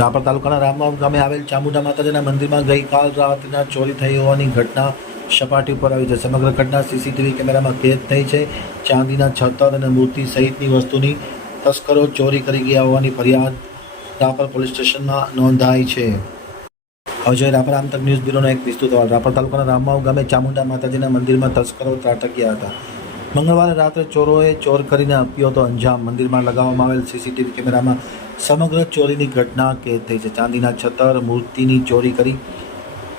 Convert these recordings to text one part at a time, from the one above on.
રાપર તાલુકાના રામવાવ ગામે આવેલ ચામુંડા માતાજીના મંદિરમાં ગઈકાલ રાતના ચોરી થઈ હોવાની ઘટના સપાટી ઉપર આવી છે. સમગ્ર ઘટના સીસીટીવી કેમેરામાં કેદ થઈ છે. ચાંદીના છતર અને મૂર્તિ સહિતની વસ્તુની તસ્કરો ચોરી કરી ગયા હોવાની ફરિયાદ રાપર પોલીસ સ્ટેશનમાં નોંધાઈ છે. જોઈએ રાપર આમતક ન્યૂઝ બ્યુરોનો એક વિસ્તૃત અહેવાલ. રાપર તાલુકાના રામવાવ ગામે ચામુંડા માતાજીના મંદિરમાં તસ્કરો ત્રાટક્યા હતા. મંગળવારે રાત્રે ચોરોએ ચોર કરીને આપ્યો હતો અંજામ. મંદિરમાં લગાવવામાં આવેલ સીસીટીવી કેમેરામાં સમગ્ર ચોરીની ઘટના કેદ થઈ છે. ચાંદીના છતર, મૂર્તિની ચોરી કરી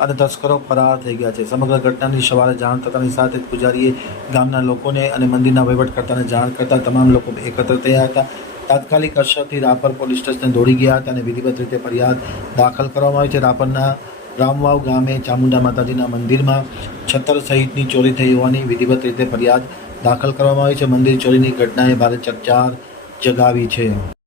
અને તસ્કરો ફરાર થઈ ગયા છે. સમગ્ર ઘટનાની સવારે જાણ થતાની સાથે પૂજારીએ ગામના લોકોને અને મંદિરના વહીવટકર્તાને જાણ કરતા તમામ લોકો એકત્ર થયા હતા. તાત્કાલિક અસરથી રાપર પોલીસ સ્ટેશને દોડી ગયા હતા અને વિધિવત રીતે ફરિયાદ દાખલ કરવામાં આવી છે. રાપરના રામવાવ ગામે ચામુંડા માતાજીના મંદિરમાં છત્તર સહિતની ચોરી થઈ હોવાની વિધિવત રીતે ફરિયાદ દાખલ કરવામાં આવી છે. મંદિર ચોરીની ઘટનાએ ભારે ચકચાર જગાવી છે.